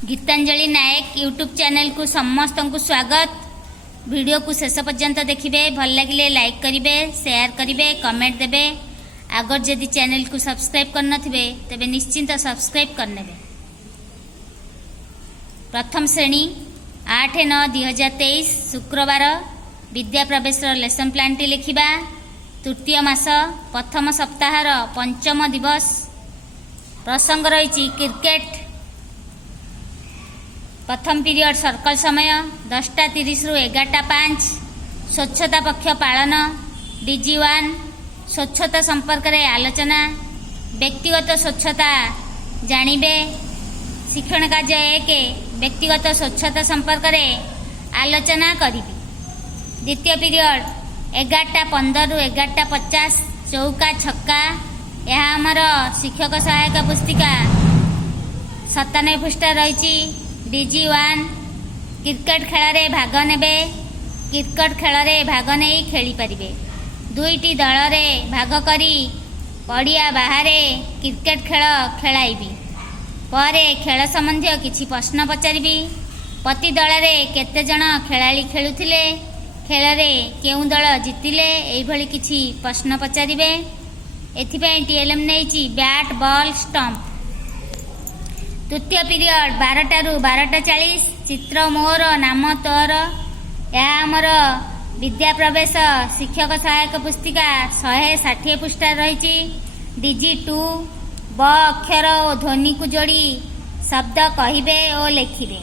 गीतांजलि नायक YouTube channel को समस्त को स्वागत। वीडियो को शेष पर्यंत देखिए, भल लगे लाइक करेंगे, शेयर करेंगे, कमेंट देवे। आगर जदि चैनल को सब्सक्राइब करन तेबे निश्चिंत सब्सक्राइब करने। प्रथम श्रेणी 8-9-2023 शुक्रवार विद्या प्रवेश लेसन प्लान टी लिखा। तृतीय मास प्रथम सप्ताहर पंचम दिवस। प्रसंग रही क्रिकेट। प्रथम पीरियड सर्कल समय 10:30 रु 11:05। स्वच्छता पक्ष पालन। DG1 स्वच्छता संपर्क में आलोचना। व्यक्तिगत स्वच्छता जानिबे। शिक्षण कार्य 1 व्यक्तिगत स्वच्छता संपर्क में आलोचना करी। द्वितीय पीरियड 11:15 रु 11:50 चौका छक्का। यह आमर शिक्षक सहायक पुस्तिका 97 पृष्ठ रही। DG1 क्रिकेट खेल रे भाग नेबे। क्रिकेट खेल रे भाग नहीं खेली पारिबे। दुईटी दल रे भाग करी पड़िया बाहर क्रिकेट खेल खेलाइबी। परे खेल संबंधी किछि प्रश्न पचारिबी। प्रति दल रे केते जण खेलाड़ी खेलुथिले, खेल रे केउ दल जितिले, एई भली किछि प्रश्न पचारिबे। एथिपई TLM नेछि बैट बॉल स्टंप। तृतीय पीरियड 12 रु 12:40 चित्र मोर नाम तोर। यह आमर विद्या प्रवेश शिक्षक सहायक पुस्तिका 160 पृष्ठ रही। DG2 ब अक्षर और ध्वनि को जोड़ी शब्द कहिबे और लेखिबे।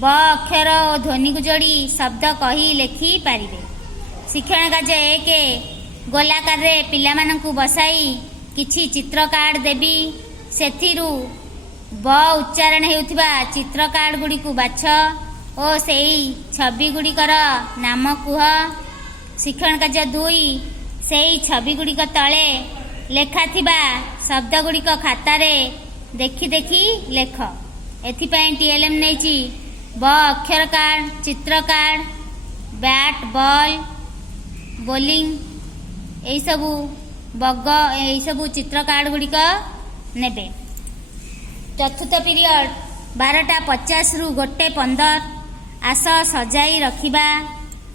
ब अक्षर और ध्वनि को जोड़ी शब्द कही लेखि पारिबे। शिक्षण कार्य 1 गोलाकार रे पिला मानकु बसाई किछि चित्र कार्ड देबी। सेथिरु ब उच्चारण हेउथिबा चित्र कार्ड गुडी को बाछ और सेई छवि गुड़िकर नाम कुह। शिक्षण कार्य 2 सेई छवि गुड़िक तले लेखा थिबा शब्द गुड़िक खाता रे देखि देखि लेख। एथिपई TLM नेछि ब अक्षर कार्ड, चित्र कार्ड, बैट बॉल, बोलिंग एई सबु बग एई सबु चित्र कार्ड गुड़िक नेबे। चतुर्थ पीरियड 12:50 रु 1:15 आस सजाई रखिबा।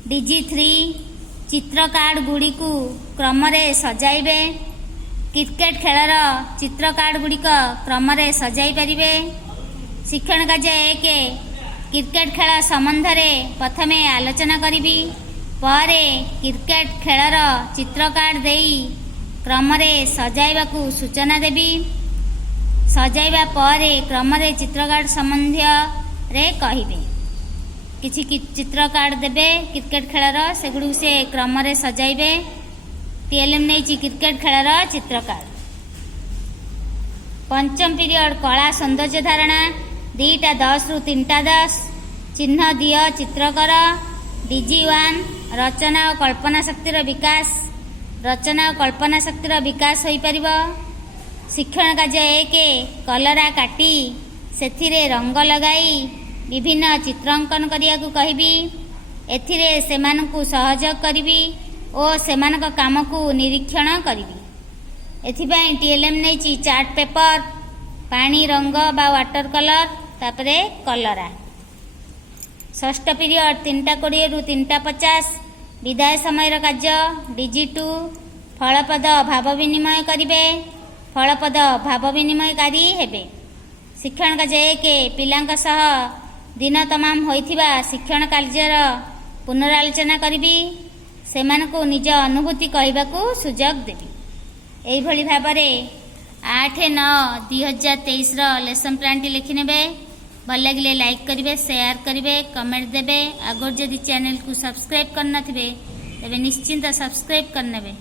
DG3 चित्र कार्ड गुड़ी को क्रम रे सजाइबे। क्रिकेट खेलर चित्र कार्ड गुड़िक क्रम रे सजाई पारिबे। शिक्षण कार्य 1 क्रिकेट खेल संबंध में प्रथमे आलोचना करिबी। परे क्रिकेट खेलर चित्र कार्ड देई क्रम रे सजाइबा को सूचना देबी। सजाइबा परे क्रम रे चित्र कार्ड संबंधी रे कहिबे। किछि चित्र कार्ड देबे क्रिकेट खेलर, सेगुडी से क्रम रे सजाइबे। TLM नेछि क्रिकेट खेलर चित्र कार्ड। पंचम पीरियड कला सौंदर्य धारणा 2:10 रु 3:10 चिन्ह दिय चित्र कर। DG1 रचना और कल्पना शक्तिर विकास। रचना और कल्पना शक्तिर विकास होई परिबो। शिक्षण कार्य 1 कलरा काटी सेथिरे रंग लगाई विभिन्न चित्र अंकन करिया को कहिबी। एथिरे सेमानकु सहयोग करिबी और सेमानक काम को निरीक्षण करिबी। एथिपई TLM नेछि चार्ट पेपर, पानी रंग बा वाटर कलर, तापरे कलरा। षष्ठ पीरियड 3:20 रु 3:50 विदाय समय कार्य। DG2 फलपद भाव विनिमय करिबे। फलपद भाव विनिमयकारी हेबे। शिक्षण कार्य 1 पिलांक सह दिन तमाम होइथिबा शिक्षण कार्यर पुनरालोचना करिबी। सेमानकु निज अनुभूति कहबाकू सुजोग देबी। एई भली भाबरे 8-9-2023 लेसन प्लान टी लिखि नेबे। भल लगे लाइक करेंगे, शेयर करेंगे, कमेंट देवे। आगर जदि चैनल को सब्सक्राइब करना तेबे निश्चिंत सब्सक्राइब करने।